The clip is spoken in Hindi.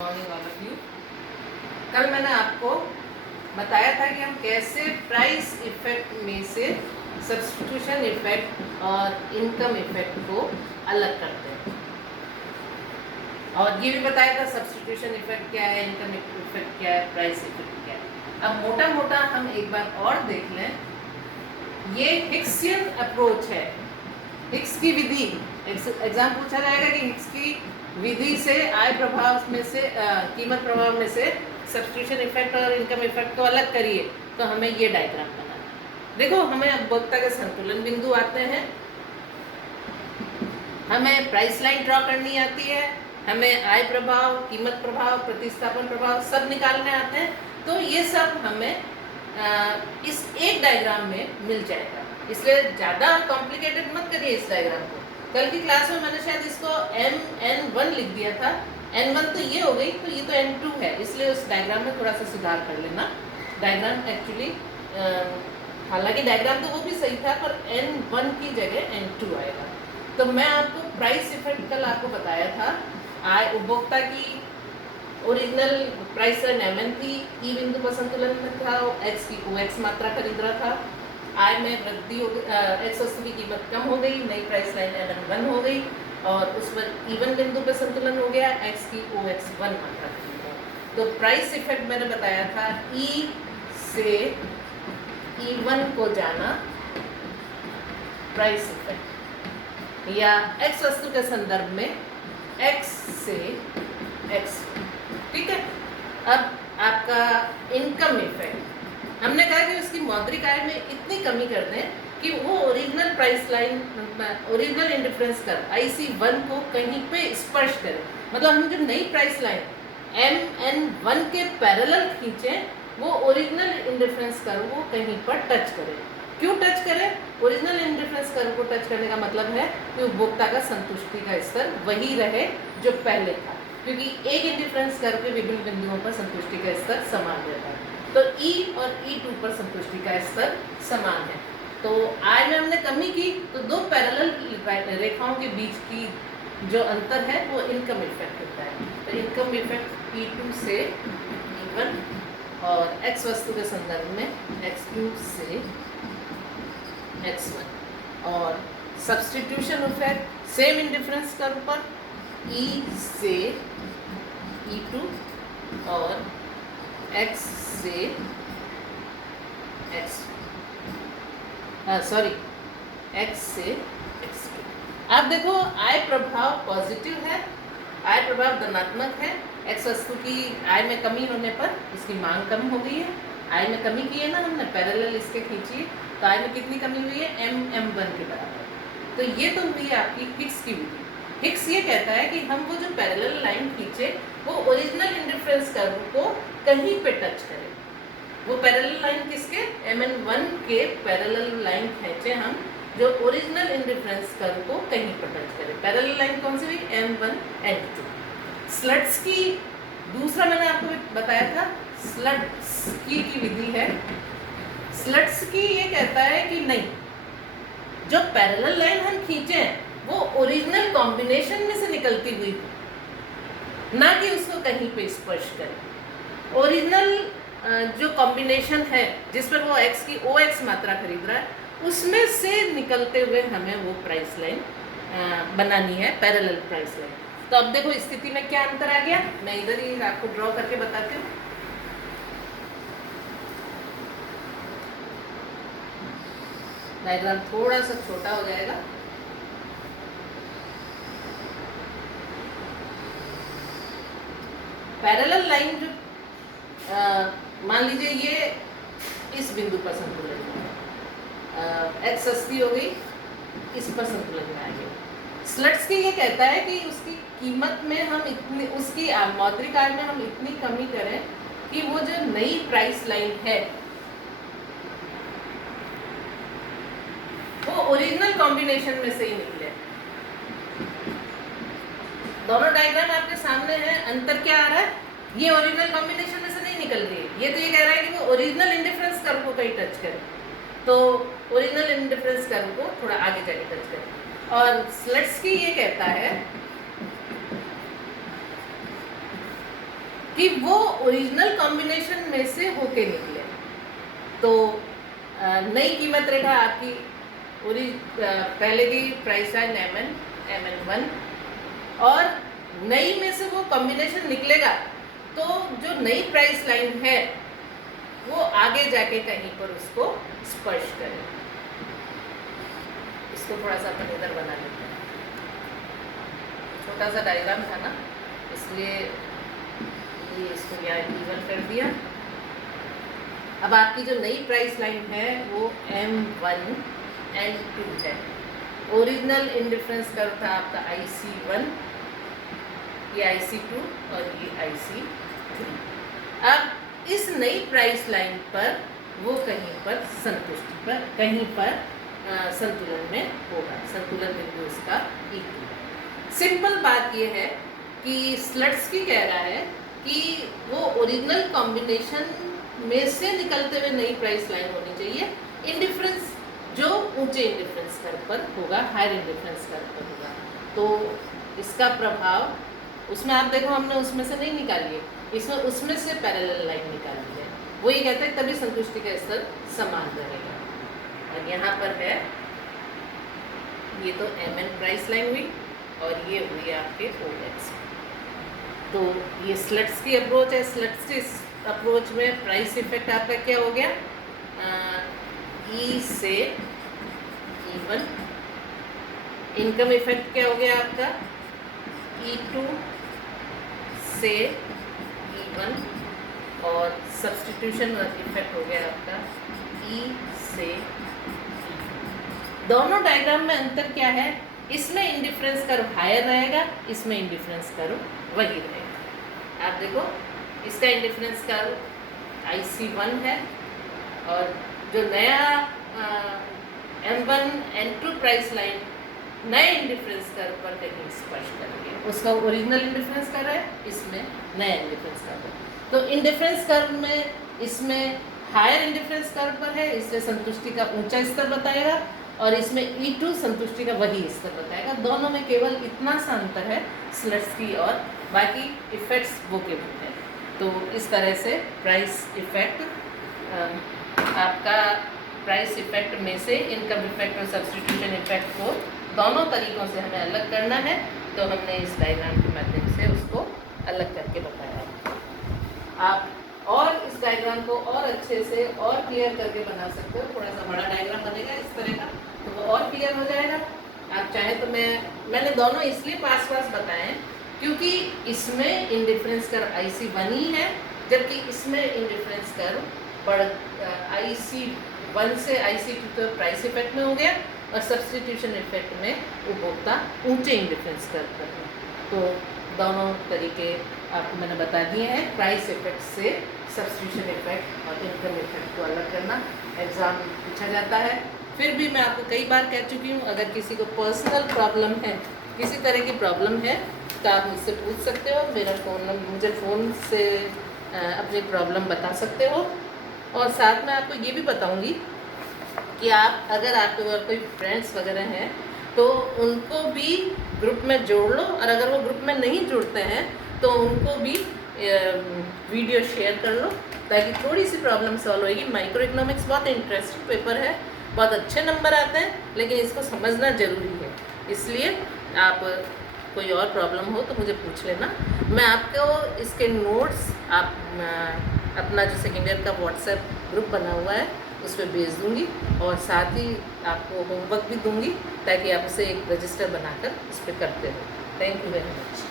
Morning all of you. कल मैंने आपको बताया था कि हम कैसे प्राइस इफेक्ट में से सब्स्टिट्यूशन इफेक्ट और इनकम इफेक्ट को अलग करते हैं, और ये भी बताया था सब्स्टिट्यूशन इफेक्ट क्या है, इनकम इफेक्ट क्या है, प्राइस इफेक्ट क्या है। अब मोटा मोटा हम एक बार और देख लें। ये हिक्सियन अप्रोच है, हिक्स की विधि। एग्जाम पूछा जाएगा कि हिक्स की विधि से आय प्रभाव में से कीमत प्रभाव में से सब्स्टिट्यूशन इफेक्ट और इनकम इफेक्ट को अलग करिए, तो हमें ये डायग्राम बनाना है। देखो, हमें उपभोक्ता के संतुलन बिंदु आते हैं, हमें प्राइस लाइन ड्रॉ करनी आती है, हमें आय प्रभाव, कीमत प्रभाव, प्रतिस्थापन प्रभाव सब निकालने आते हैं। तो ये सब हमें इस एक डायग्राम में मिल जाएगा, इसलिए ज़्यादा कॉम्प्लिकेटेड मत करिए इस डायग्राम को। कल की क्लास में मैंने शायद इसको MN1 लिख दिया था, N1 तो ये हो गई, तो ये तो N2 है, इसलिए उस डायग्राम में थोड़ा सा सुधार कर लेना। डायग्राम एक्चुअली हालांकि डायग्राम तो वो भी सही था, पर N1 की जगह N2 आएगा। तो मैं आपको प्राइस इफेक्ट कल आपको बताया था। आय उपभोक्ता की ओरिजिनल प्राइस MN थी, ई बिंदु पर संतुलन में था, एक्स की OX मात्रा खरीद रहा था, आय में वृद्धि हो गई, एक्स वस्तु की कीमत कम हो गई, नई प्राइस लाइन MN1 हो गई, और उस पर इवन बिंदु पर संतुलन हो गया, एक्स की OX1 मात्रा खरीद रहा। तो प्राइस इफेक्ट मैंने बताया था, ई से E1 को जाना प्राइस इफेक्ट, या एक्स वस्तु के संदर्भ में एक्स से एक्स। ठीक है। अब आपका इनकम इफेक्ट, हमने कहा कि उसकी मौद्रिक आय में इतनी कमी कर दें कि वो original price line, original indifference कर IC1 को कहीं पे स्पर्श करे। मतलब हम जो नई प्राइस लाइन MN1 के पैरेलल खींचें, वो ओरिजिनल इंडिफरेंस कर वो कहीं पर टच करे। क्यों टच करे? ओरिजिनल इंडिफरेंस कर को टच करने का मतलब है कि उपभोक्ता का संतुष्टि का स्तर वही रहे जो पहले था, क्योंकि एक इंडिफरेंस कर के विभिन्न बिंदुओं पर संतुष्टि का स्तर समान रहता है। तो E और E2 पर संतुष्टि का स्तर समान है। तो आय में हमने कमी की, तो दो पैरेलल रेखाओं के बीच की जो अंतर है वो इनकम इफेक्ट होता है। तो इनकम इफेक्ट E2 से E1, और एक्स वस्तु के संदर्भ में X2 से X1, और substitution effect same indifference curve पर E से E2 और X से X, सॉरी X से X2। आप देखो, आय प्रभाव पॉजिटिव है, आय प्रभाव धनात्मक है। एक्स वस्तु की आय में कमी होने पर इसकी मांग कम हो गई है। आय में कमी की है ना हमने, पैरेलल इसके खींची, तो आय में कितनी कमी हुई है? MM1 के बराबर। तो ये तो हुई आपकी हिक्स की विधि। हिक्स ये कहता है कि हम वो जो पैरेलल लाइन खींचे वो ओरिजिनल इंडिफरेंस कर्व को कहीं पे टच करे। वो पैरेलल लाइन किसके? MN1 के पैरेलल लाइन खींचे हम, जो ओरिजिनल इंडिफरेंस कर्व को कहीं पर टच करे। पैरेलल लाइन कौन सी हुई? M1 N2। स्लट्सकी दूसरा मैंने आपको बताया था, स्लट्सकी की विधि है। स्लट्सकी ये कहता है कि नहीं, जो पैरेलल लाइन हम खींचे वो ओरिजिनल कॉम्बिनेशन में से निकलती हुई, ना कि उसको कहीं पे स्पर्श करे। ओरिजिनल जो कॉम्बिनेशन है जिस पर वो एक्स की OX मात्रा खरीद रहा है, उसमें से निकलते हुए हमें वो प्राइस लाइन बनानी है, पैरेलल प्राइस लाइन। तो अब देखो स्थिति में क्या अंतर आ गया, मैं इधर ही आपको ड्रॉ करके बताती हूँ। डायग्राम थोड़ा सा छोटा हो जाएगा। पैरेलल लाइन जो मान लीजिए ये इस बिंदु पर संतुलन है, एक्स सस्ती हो गई, इस पर संतुलन में आ गया। स्लट्सकी ये कहता है कि उसकी कीमत में हम इतनी, उसकी मौद्रिक आय में हम इतनी कमी करें कि वो जो नई प्राइस लाइन है वो ओरिजिनल कॉम्बिनेशन में से ही निकले। दोनों डायग्राम आपके सामने है, अंतर क्या आ रहा है? ये ओरिजिनल कॉम्बिनेशन में से नहीं निकल रही है, ये तो ये कह रहा है कि वो ओरिजिनल इंडिफरेंस कर्व को कहीं टच करे। तो ओरिजिनल इंडिफरेंस कर्व को थोड़ा आगे जाके टच करे। और स्लट्सकी ये कहता है कि वो ओरिजिनल कॉम्बिनेशन में से होके निकले। तो नई कीमत रेखा आपकी पहले की प्राइस लाइन MN1 और नई में से वो कॉम्बिनेशन निकलेगा, तो जो नई प्राइस लाइन है वो आगे जाके कहीं पर उसको स्पर्श करे। इसको थोड़ा सा अपन इधर बना लेते हैं, छोटा सा डायग्राम था ना, इसलिए ये इसको यहाँ इवन कर दिया। अब आपकी जो नई प्राइस लाइन है वो M1 N2 है। ओरिजिनल इंडिफरेंस कर्व था आपका IC1, ये IC2 और ये IC3। अब इस नई प्राइस लाइन पर वो कहीं पर संतुष्टि पर, कहीं पर संतुलन में होगा, संतुलन बिंदु इसका E2 है। सिंपल बात ये है कि स्लट्सकी कह रहा है कि वो ओरिजिनल कॉम्बिनेशन में से निकलते हुए नई प्राइस लाइन होनी चाहिए। इंडिफरेंस जो ऊंचे इंडिफरेंस कर्व पर होगा, हायर इंडिफरेंस कर्व पर होगा, तो इसका प्रभाव उसमें आप देखो हमने उसमें से नहीं निकाली है, इसमें उसमें से पैरेलल लाइन निकाली है। वो ये कहते हैं तभी संतुष्टि का स्तर समान रहेगा। और यहाँ पर है, ये तो MN प्राइस लाइन हुई और ये हुई आपके OX। तो ये स्लट्स की अप्रोच है। स्लट्स की अप्रोच में प्राइस इफेक्ट आपका क्या हो गया, E से E1। इनकम इफेक्ट क्या हो गया आपका, E2 से E1। और सब्स्टिट्यूशन इफेक्ट हो गया आपका E से E2। दोनों डायग्राम में अंतर क्या है, इसमें इंडिफरेंस कर्व हायर रहेगा, इसमें इंडिफरेंस कर्व वही रहेगा। आप देखो इसका इंडिफरेंस कर्व IC1 है और जो नया M1 N2 प्राइस लाइन नए इंडिफरेंस कर्व पर कहीं स्पर्श करेंगे, उसका ओरिजिनल इंडिफरेंस कर्व है, इसमें नया इंडिफरेंस कर्व है। तो इंडिफरेंस कर्व में इसमें हायर इंडिफरेंस कर्व पर है, इसलिए संतुष्टि का ऊंचा स्तर बताएगा, और इसमें E2 संतुष्टि का वही स्तर बताएगा। दोनों में केवल इतना सा अंतर है स्लट्स की, और बाकी इफेक्ट्स वो केवल है। तो इस तरह से प्राइस इफेक्ट, आपका प्राइस इफेक्ट में से इनकम इफेक्ट और सब्स्टिट्यूशन इफेक्ट को दोनों तरीक़ों से हमें अलग करना है। तो हमने इस डायग्राम के माध्यम से उसको अलग करके बताया। आप और इस डायग्राम को और अच्छे से और क्लियर करके बना सकते हो। थोड़ा सा बड़ा डायग्राम बनेगा इस तरह का, तो वो और क्लियर हो जाएगा। आप चाहें तो मैंने दोनों इसलिए पास बताए हैं क्योंकि इसमें इंडिफरेंस कर्व IC1 ही है, जबकि इसमें इंडिफरेंस कर्व IC1 से IC2 तो प्राइस इफेक्ट में हो गया, और सब्स्टिट्यूशन इफेक्ट में उपभोक्ता ऊंचे इंडिफरेंस कर्व पर है। तो दोनों तरीके आपको मैंने बता दिए हैं। प्राइस इफेक्ट से सब्स्टिट्यूशन इफेक्ट और इनकम इफेक्ट को अलग करना एग्ज़ाम में पूछा जाता है। फिर भी मैं आपको कई बार कह चुकी हूँ, अगर किसी को पर्सनल प्रॉब्लम है, किसी तरह की प्रॉब्लम है, तो आप मुझसे पूछ सकते हो। मेरा फ़ोन नंबर, मुझे फ़ोन से अपनी प्रॉब्लम बता सकते हो। और साथ में आपको ये भी बताऊँगी कि आप अगर आपके अगर कोई फ्रेंड्स वगैरह हैं तो उनको भी ग्रुप में जोड़ लो, और अगर वो ग्रुप में नहीं जुड़ते हैं तो उनको भी वीडियो शेयर कर लो, ताकि थोड़ी सी प्रॉब्लम सॉल्व होगी। माइक्रो इकोनॉमिक्स बहुत इंटरेस्टिंग पेपर है, बहुत अच्छे नंबर आते हैं, लेकिन इसको समझना ज़रूरी है। इसलिए आप कोई और प्रॉब्लम हो तो मुझे पूछ लेना। मैं आपको इसके नोट्स आप अपना जो सेकेंड ईयर का व्हाट्सएप ग्रुप बना हुआ है उस पर भेज दूँगी, और साथ ही आपको होमवर्क भी दूँगी, ताकि आप उसे एक रजिस्टर बनाकर उस पर करते रहो। Thank you very much.